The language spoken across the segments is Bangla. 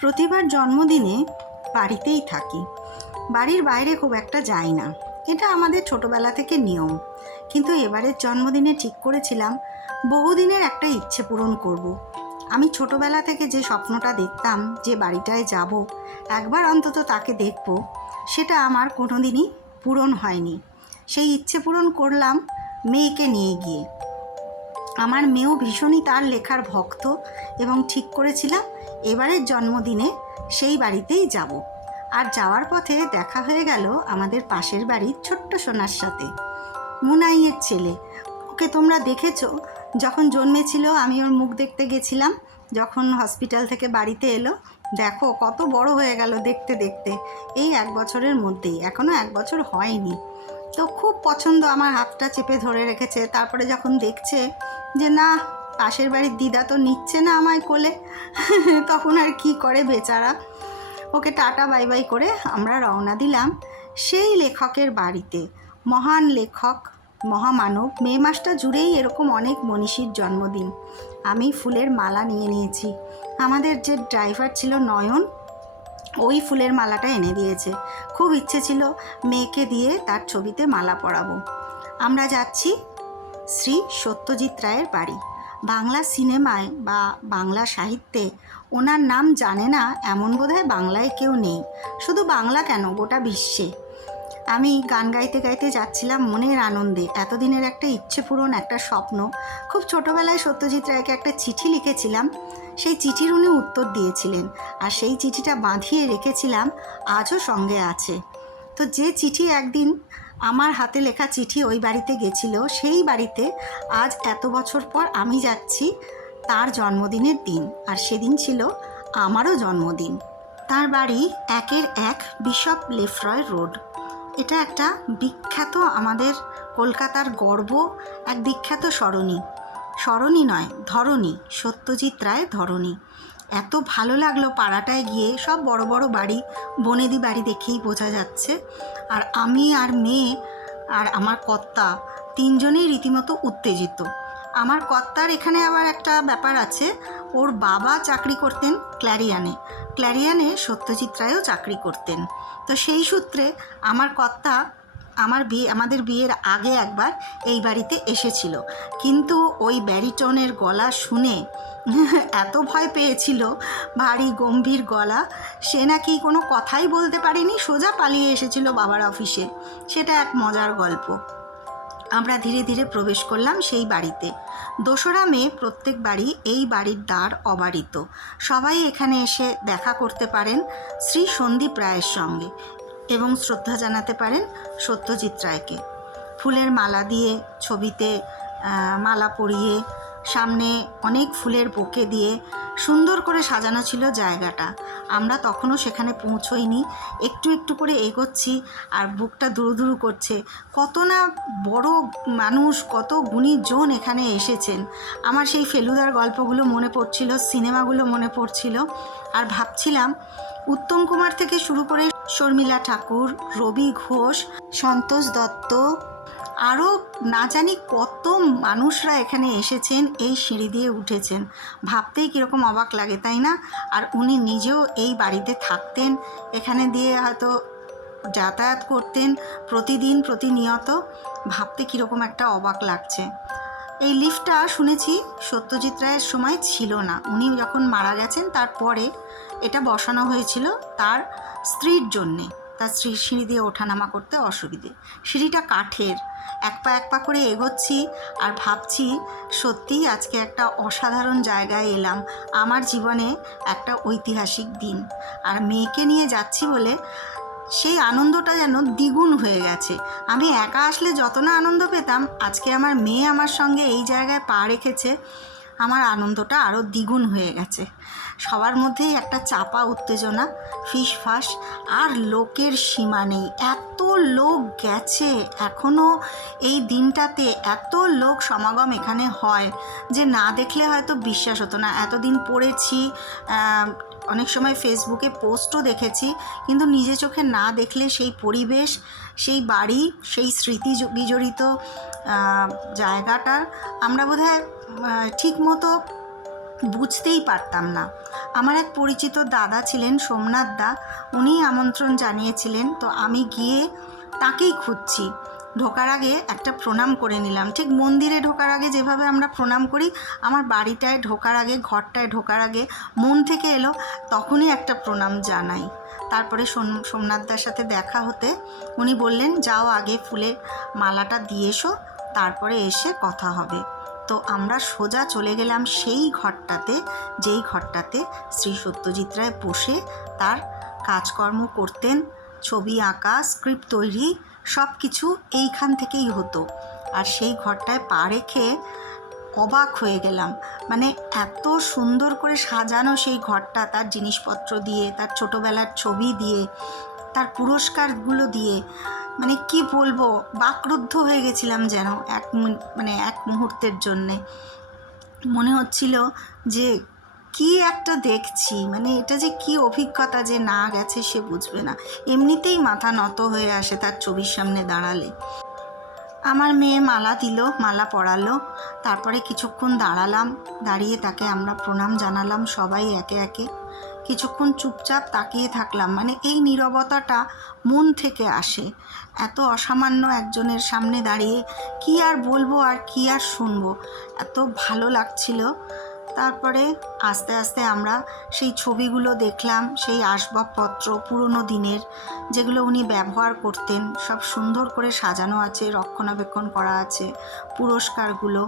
প্রতিবার জন্মদিনে বাড়িতেই থাকি। বাড়ির বাইরে খুব একটা যাই না। এটা আমাদের ছোটবেলা থেকে নিয়ম। কিন্তু এবারের জন্মদিনে ঠিক করেছিলাম, বহুদিনের একটা ইচ্ছে পূরণ করব। আমি ছোটবেলা থেকে যে স্বপ্নটা দেখতাম যে বাড়িটায় যাব, একবার অন্তত তাকে দেখব, সেটা আমার কোনো দিনই পূরণ হয়নি। সেই ইচ্ছে পূরণ করলাম মেয়েকে নিয়ে গিয়ে। আমার মেয়েও ভীষণই তার লেখার ভক্ত এবং ঠিক করেছিলাম এবারের জন্মদিনে সেই বাড়িতেই যাব। আর যাওয়ার পথে দেখা হয়ে গেল আমাদের পাশের বাড়ির ছোট্ট সোনার সাথে। মুনাইয়ের ছেলে। ওকে তোমরা দেখেছ? যখন জন্মেছিল, আমি ওর মুখ দেখতে গেছিলাম। যখন হসপিটাল থেকে বাড়িতে এলো, দেখো কত বড় হয়ে গেল দেখতে দেখতে। এই এক বছরের মধ্যেই এখনও এক বছর হয়নি। তো খুব পছন্দ আমার হাতটা চেপে ধরে রেখেছে। তারপরে যখন দেখছে যে, না পাশের বাড়ির দিদা তো নিচ্ছে না আমায় কোলে। তখন আর কি করে বেচারা? ওকে টাটা, বাই বাই করে আমরা রওনা দিলাম সেই লেখকের বাড়িতে। মহান লেখক, মহামানব। মে মাসটা জুড়েই এরকম অনেক মনীষীর জন্মদিন। আমি ফুলের মালা নিয়ে নিয়েছি। আমাদের যে ড্রাইভার ছিল নয়ন, ওই ফুলের মালাটা এনে দিয়েছে। খুব ইচ্ছে ছিল মেয়েকে দিয়ে তার ছবিতে মালা পরাবো। আমরা যাচ্ছি শ্রী সত্যজিৎ রায়ের বাড়ি। বাংলা সিনেমায় বা বাংলা সাহিত্যে ওনার নাম জানে না এমন বোধহয় বাংলায় কেউ নেই। শুধু বাংলা কেন? গোটা বিশ্বে। আমি গান গাইতে গাইতে যাচ্ছিলাম মনের আনন্দে। এতদিনের একটা ইচ্ছে পূরণ, একটা স্বপ্ন। খুব ছোটোবেলায় সত্যজিৎ রায়কে একটা চিঠি লিখেছিলাম। সেই চিঠির উনি উত্তর দিয়েছিলেন আর সেই চিঠিটা বাঁধিয়ে রেখেছিলাম, আজও সঙ্গে আছে। তো যে চিঠি একদিন আমার হাতে লেখা চিঠি ওই বাড়িতে গেছিল, সেই বাড়িতে আজ এত বছর পর আমি যাচ্ছি তার জন্মদিনের দিন। আর সেদিন ছিল আমারও জন্মদিন। তার বাড়ি একের এক বিশপ লেফ্রয় রোড। এটা একটা বিখ্যাত আমাদের কলকাতার গর্ব, এক বিখ্যাত সরণি। সরণি নয়, ধরণী, সত্যজিৎ রায় ধরণী। এত ভালো লাগল পাড়াটায় গিয়ে। সব বড় বড় বাড়ি, বনেদি বাড়ি দেখেই বোঝা যাচ্ছে। আর আমি আর মেয়ে আর আমার কর্তা তিনজনেই রীতিমতো উত্তেজিত। আমার কর্তার এখানে আবার একটা ব্যাপার আছে। ওর বাবা চাকরি করতেন ক্ল্যারিয়ানে। ক্ল্যারিয়ানে সত্যজিৎ রায়ও চাকরি করতেন। তো সেই সূত্রে আমার কর্তা আমার বিয়ে, আমাদের বিয়ের আগে একবার এই বাড়িতে এসেছিল। কিন্তু ওই ব্যারিটনের গলা শুনে এত ভয় পেয়েছিল, ভারী গম্ভীর গলা, সে নাকি কোনো কথাই বলতে পারেনি, সোজা পালিয়ে এসেছিল বাবার অফিসে। সেটা এক মজার গল্প। আমরা ধীরে ধীরে প্রবেশ করলাম সেই বাড়িতে। দোসরা মে প্রত্যেক বাড়ি এই বাড়ির দ্বার অবারিত। সবাই এখানে এসে দেখা করতে পারেন শ্রী সন্দীপ রায়ের সঙ্গে। এবং শ্রদ্ধা জানাতে পারেন সত্যজিৎ রায়কে। ফুলের মালা দিয়ে ছবিতে মালা পরিয়ে সামনে অনেক ফুলের বোকে দিয়ে সুন্দর করে সাজানো ছিল জায়গাটা। আমরা তখনও সেখানে পৌঁছোইনি। একটু একটু করে এগোচ্ছি আর বুকটা দুরু দুরু করছে। কত না বড় মানুষ, কত গুণীজন এখানে এসেছেন। আমার সেই ফেলুদার গল্পগুলো মনে পড়ছিল, সিনেমাগুলো মনে পড়ছিল। আর ভাবছিলাম, উত্তম কুমার থেকে শুরু করে শর্মিলা ঠাকুর, রবি ঘোষ, সন্তোষ দত্ত আরও না জানি কত মানুষরা এখানে এসেছেন, এই সিঁড়ি দিয়ে উঠেছেন। ভাবতেই কীরকম অবাক লাগে, তাই না? আর উনি নিজেও এই বাড়িতে থাকতেন, এখানে দিয়ে হয়তো যাতায়াত করতেন প্রতিদিন প্রতিনিয়ত। ভাবতে কীরকম একটা অবাক লাগছে। এই লিফটটা শুনেছি সত্যজিৎ রায়ের সময় ছিল না। উনি যখন মারা গেছেন, তারপরে এটা বসানো হয়েছিল তার স্ত্রীর জন্যে। তার স্ত্রীর সিঁড়ি দিয়ে ওঠানামা করতে অসুবিধে। সিঁড়িটা কাঠের। এক পা এক পা করে এগোচ্ছি আর ভাবছি, সত্যিই আজকে একটা অসাধারণ জায়গায় এলাম। আমার জীবনে একটা ঐতিহাসিক দিন। আর মেয়েকে নিয়ে যাচ্ছি বলে সেই আনন্দটা যেন দ্বিগুণ হয়ে গেছে। আমি একা আসলে যত না আনন্দ পেতাম, আজকে আমার মেয়ে আমার সঙ্গে এই জায়গায় পা রেখেছে, আমার আনন্দটা আরও দ্বিগুণ হয়ে গেছে। সবার মধ্যেই একটা চাপা উত্তেজনা, ফিস ফাস, আর লোকের সীমা নেই। এত লোক গেছে এখনও এই দিনটাতে, এত লোক সমাগম এখানে হয় যে না দেখলে হয়তো বিশ্বাস হতো না। এতদিন পড়েছি অনেক সময় ফেসবুকে পোস্টও দেখেছি, কিন্তু নিজে চোখে না দেখলে সেই পরিবেশ, সেই বাড়ি, সেই স্মৃতি বিজড়িত জায়গাটার আমরা বোধহয় ঠিক মতো বুঝতেই পারতাম না। আমার এক পরিচিত দাদা ছিলেন, সোমনাথ দা উনি আমন্ত্রণ জানিয়েছিলেন, তো আমি গিয়ে তাকেই খুঁজছি। ঢোকার আগে একটা প্রণাম করে নিলাম। ঠিক মন্দিরে ঢোকার আগে যেভাবে আমরা প্রণাম করি, আমার বাড়িটায় ঢোকার আগে, ঘরটায় ঢোকার আগে মন থেকে এলো তখনই একটা প্রণাম জানাই। তারপরে সোম- সোমনাথদার সাথে দেখা হতে উনি বললেন, যাও আগে ফুলের মালাটা দিয়ে এসো, তারপরে এসে কথা হবে। তো আমরা সোজা চলে গেলাম সেই ঘরটাতে, যেই ঘরটাতে শ্রী সত্যজিৎ রায় বসে তার কাজকর্ম করতেন, ছবি আঁকা স্ক্রিপ্ট তৈরি সব কিছু এইখান থেকেই হতো। আর সেই ঘরটায় পা রেখে অবাক হয়ে গেলাম। মানে এত সুন্দর করে সাজানো সেই ঘরটা, তার জিনিসপত্র দিয়ে, তার ছোটোবেলার ছবি দিয়ে, তার পুরস্কারগুলো দিয়ে। মানে কি বলব, বাকরুদ্ধ হয়ে গেছিলাম যেন এক মানে এক মুহূর্তের জন্যে। মনে হচ্ছিল যে কি একটা দেখছি? মানে এটা যে কি অভিজ্ঞতা যে না গেছে সে বুঝবে না। এমনিতেই মাথা নত হয়ে আসে তার ছবির সামনে দাঁড়ালে। আমার মেয়ে মালা দিল, মালা পরালো, তারপরে কিছুক্ষণ দাঁড়ালাম। দাঁড়িয়ে তাকে আমরা প্রণাম জানালাম সবাই একে একে। কিছুক্ষণ চুপচাপ তাকিয়ে থাকলাম। মানে এই নীরবতাটা মন থেকে আসে। এত অসামান্য একজনের সামনে দাঁড়িয়ে কি আর বলব আর কি আর শুনব? এত ভালো লাগছিল। তারপরে আস্তে আস্তে আমরা সেই ছবিগুলো দেখলাম, সেই আসবাবপত্র, পুরনো দিনের, যেগুলো উনি ব্যবহার করতেন, সব সুন্দর করে সাজানো আছে, রক্ষণাবেক্ষণ করা আছে, পুরস্কারগুলো,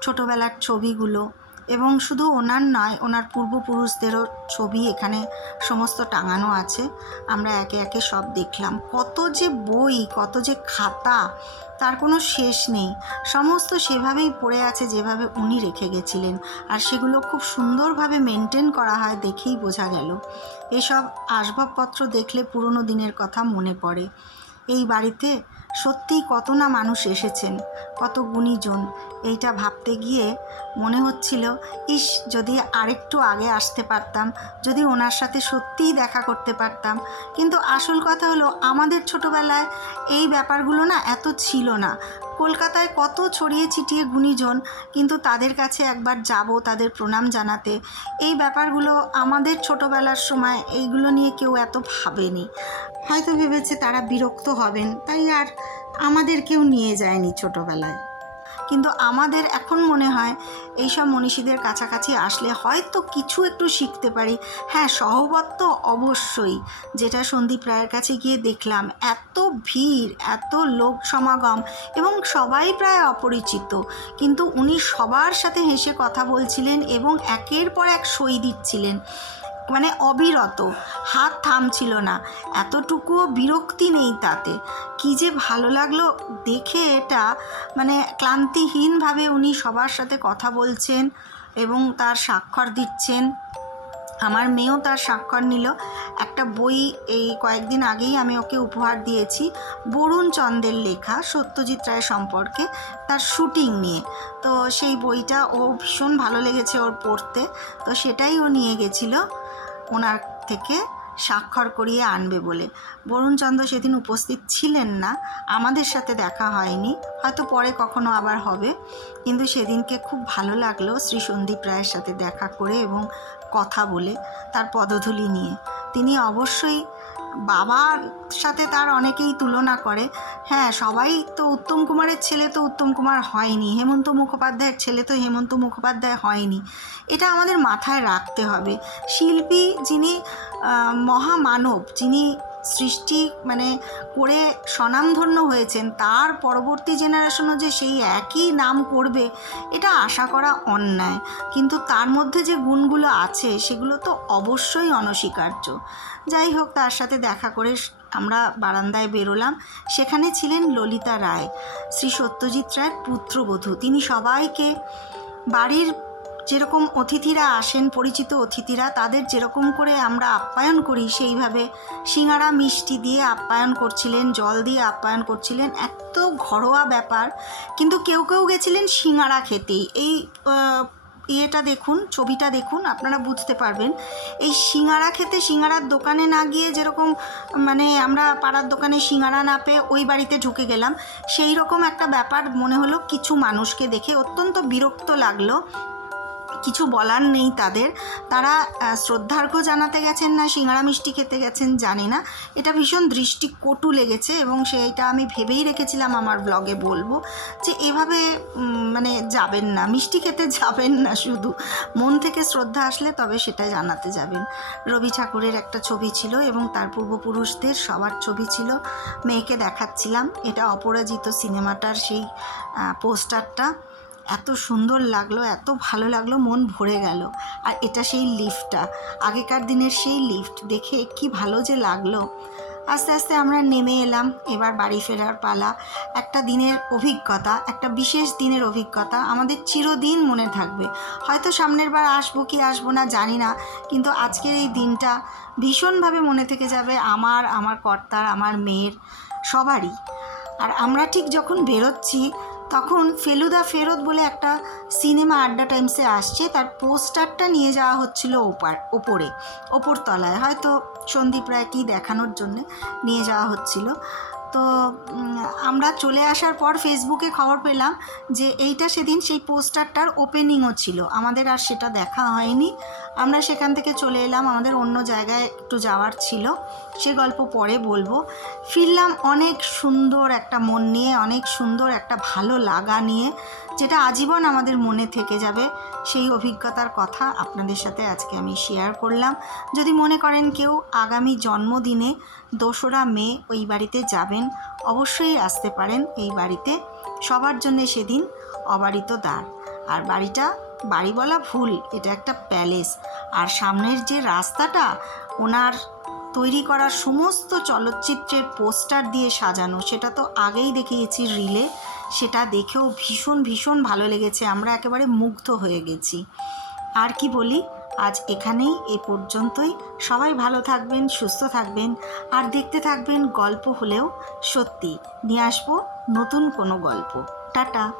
ছোটোবেলার ছবিগুলো। এবং শুধু ওনার নয়, ওনার পূর্বপুরুষদেরও ছবি এখানে সমস্ত টাঙানো আছে। আমরা একে একে সব দেখলাম। কত যে বই, কত যে খাতা, তার কোনো শেষ নেই। সমস্ত সেভাবেই পড়ে আছে যেভাবে উনি রেখে গেছিলেন। আর সেগুলো খুব সুন্দরভাবে মেনটেন করা হয় দেখেই বোঝা গেল। এসব আসবাবপত্র দেখলে পুরনো দিনের কথা মনে পড়ে। এই বাড়িতে সত্যিই কত না মানুষ এসেছেন। কত গুণীজন? এইটা ভাবতে গিয়ে মনে হচ্ছিল, ইস, যদি আরেকটু আগে আসতে পারতাম, যদি ওনার সাথে সত্যিই দেখা করতে পারতাম। কিন্তু আসল কথা হলো, আমাদের ছোটোবেলায় এই ব্যাপারগুলো না এত ছিল না। কলকাতায় কত ছড়িয়ে ছিটিয়ে গুণীজন, কিন্তু তাদের কাছে একবার যাব, তাদের প্রণাম জানাতে। এই ব্যাপারগুলো আমাদের ছোটোবেলার সময়, এইগুলো নিয়ে কেউ এত ভাবেনি। হয়তো ভেবেছে তারা বিরক্ত হবেন, তাই আর আমাদের কেউ নিয়ে যায়নি ছোটোবেলায়। কিন্তু আমাদের এখন মনে হয় এইসব মনীষীদের কাছাকাছি আসলে হয়তো কিছু একটু শিখতে পারি। হ্যাঁ সহবত তো অবশ্যই। যেটা সন্দীপ রায়ের কাছে গিয়ে দেখলাম, এত ভিড়, এত লোক সমাগম এবং সবাই প্রায় অপরিচিত। কিন্তু উনি সবার সাথে হেসে কথা বলছিলেন এবং একের পর এক সই দিচ্ছিলেন। মানে অবিরত, হাত থামছিল না। এতটুকুও বিরক্তি নেই তাতে। কি যে ভালো লাগল দেখে এটা মানে ক্লান্তিহীনভাবে উনি সবার সাথে কথা বলছেন এবং তার স্বাক্ষর দিচ্ছেন। আমার মেয়েও তার স্বাক্ষর নিল। একটা বই এই কয়েকদিন আগেই আমি ওকে উপহার দিয়েছি, বরুণ চন্দের লেখা সত্যজিৎ রায় সম্পর্কে, তার শুটিং নিয়ে। তো সেই বইটা ও ভীষণ ভালো লেগেছে ওর পড়তে। তো সেটাই ও নিয়ে গেছিল। ওনার থেকে স্বাক্ষর করিয়ে আনবে বলে। বরুণচন্দ্র সেদিন উপস্থিত ছিলেন না। আমাদের সাথে দেখা হয়নি। হয়তো পরে কখনো আবার হবে। কিন্তু সেদিনকে খুব ভালো লাগল শ্রী সন্দীপ রায়ের সাথে দেখা করে এবং কথা বলে তার পদধূলি নিয়ে। তিনি অবশ্যই বাবার সাথে তার অনেকেই তুলনা করে। হ্যাঁ সবাই তো উত্তম কুমারের ছেলে তো উত্তম কুমার হয়নি, হেমন্ত মুখোপাধ্যায়ের ছেলে তো হেমন্ত মুখোপাধ্যায় হয়নি। এটা আমাদের মাথায় রাখতে হবে। শিল্পী যিনি মহামানব, যিনি সৃষ্টি মানে করে স্বনামধন্য হয়েছেন, তার পরবর্তী জেনারেশনও যে সেই একই নাম করবে, এটা আশা করা অন্যায়। কিন্তু তার মধ্যে যে গুণগুলো আছে, সেগুলো তো অবশ্যই অনস্বীকার্য। যাই হোক, তার সাথে দেখা করে আমরা বারান্দায় বেরোলাম। সেখানে ছিলেন ললিতা রায়, শ্রী সত্যজিৎ রায়ের পুত্রবধূ। তিনি সবাইকে বাড়ির যেরকম অতিথিরা আসেন, পরিচিত অতিথিরা, তাদের যেরকম করে আমরা আপ্যায়ন করি, সেইভাবে সিঙ্গারা, মিষ্টি দিয়ে আপ্যায়ন করছিলেন, জল দিয়ে আপ্যায়ন করছিলেন, এত ঘরোয়া ব্যাপার। কিন্তু কেউ কেউ গেছিলেন সিঙ্গারা খেতেই। এই ইয়েটা দেখুন, ছবিটা দেখুন, আপনারা বুঝতে পারবেন। এই সিঙ্গারা খেতে সিঙ্গারার দোকানে না গিয়ে যেরকম মানে আমরা পাড়ার দোকানে সিঙ্গারা না পেয়ে ওই বাড়িতে ঢুকে গেলাম, সেই রকম একটা ব্যাপার মনে হলো কিছু মানুষকে দেখে। অত্যন্ত বিরক্ত লাগল। কিছু বলার নেই তাদের। তারা শ্রদ্ধার্ঘ্য জানাতে গেছেন না, সিঙ্গারা মিষ্টি খেতে গেছেন, জানি না। এটা ভীষণ দৃষ্টি কটু লেগেছে এবং সেইটা আমি ভেবেই রেখেছিলাম আমার ব্লগে বলব যে, এভাবে মানে যাবেন না, মিষ্টি খেতে যাবেন না শুধু। মন থেকে শ্রদ্ধা আসলে তবে সেটা জানাতে যাবেন। রবি ঠাকুরের একটা ছবি ছিল এবং তার পূর্বপুরুষদের সবার ছবি ছিল। মেয়েকে দেখাচ্ছিলাম। এটা অপরাজিত সিনেমাটার সেই পোস্টারটা। এত সুন্দর লাগল, এত ভালো লাগল, মন ভরে গেল। আর এটা সেই লিফটটা, আগেকার দিনের সেই লিফট, দেখে কি ভালো যে লাগল। আস্তে আস্তে আমরা নেমে এলাম, এবার বাড়ি ফেরার পালা। একটা দিনের অভিজ্ঞতা, একটা বিশেষ দিনের অভিজ্ঞতা, আমাদের চিরদিন মনে থাকবে। হয়তো সামনের বার আসব কি আসব না জানি না, কিন্তু আজকের এই দিনটা ভীষণভাবে মনে থেকে যাবে আমার আমার কর্তার, আমার মেয়ের, সবারই। আর আমরা ঠিক যখন বেরোচ্ছি তখন ফেলুদা ফেরত বলে একটা সিনেমা আড্ডা টাইমসে আসছে, তার পোস্টারটা নিয়ে যাওয়া হচ্ছিল ওপার, ওপরে ওপর তলায় হয়তো সন্দীপ রায় কী দেখানোর জন্য নিয়ে যাওয়া হচ্ছিল। তো আমরা চলে আসার পর ফেসবুকে খবর পেলাম যে এইটা সেদিন সেই পোস্টারটার ওপেনিংও ছিল। আমাদের আর সেটা দেখা হয়নি। আমরা সেখান থেকে চলে এলাম, আমাদের অন্য জায়গায় একটু যাওয়ার ছিল। সে গল্প পরে বলব। ফিরলাম অনেক সুন্দর একটা মন নিয়ে, অনেক সুন্দর একটা ভালো লাগা নিয়ে, যেটা আজীবন আমাদের মনে থেকে যাবে। সেই অভিজ্ঞতার কথা আপনাদের সাথে আজকে আমি শেয়ার করলাম। যদি মনে করেন কেউ আগামী জন্মদিনে দোসরা মে ওই বাড়িতে যাবেন, অবশ্যই আসতে পারেন এই বাড়িতে। সবার জন্য সেদিন অবারিত দ্বার। আর বাড়িটা বাড়ি বলা ভুল, এটা একটা প্যালেস। আর সামনের যে রাস্তাটা, ওনার তৈরি করা সমস্ত চলচ্চিত্রের পোস্টার দিয়ে সাজানো, সেটা তো আগেই দেখিয়েছি রিলে, সেটা দেখেও ভীষণ ভীষণ ভালো লেগেছে। আমরা একেবারে মুগ্ধ হয়ে গেছি। আর কি বলি, আজ এখানেই এ পর্যন্তই। সবাই ভালো থাকবেন, সুস্থ থাকবেন, আর দেখতে থাকবেন গল্প হলেও সত্যি। নিয়ে আসব নতুন কোনো গল্প। টাটা।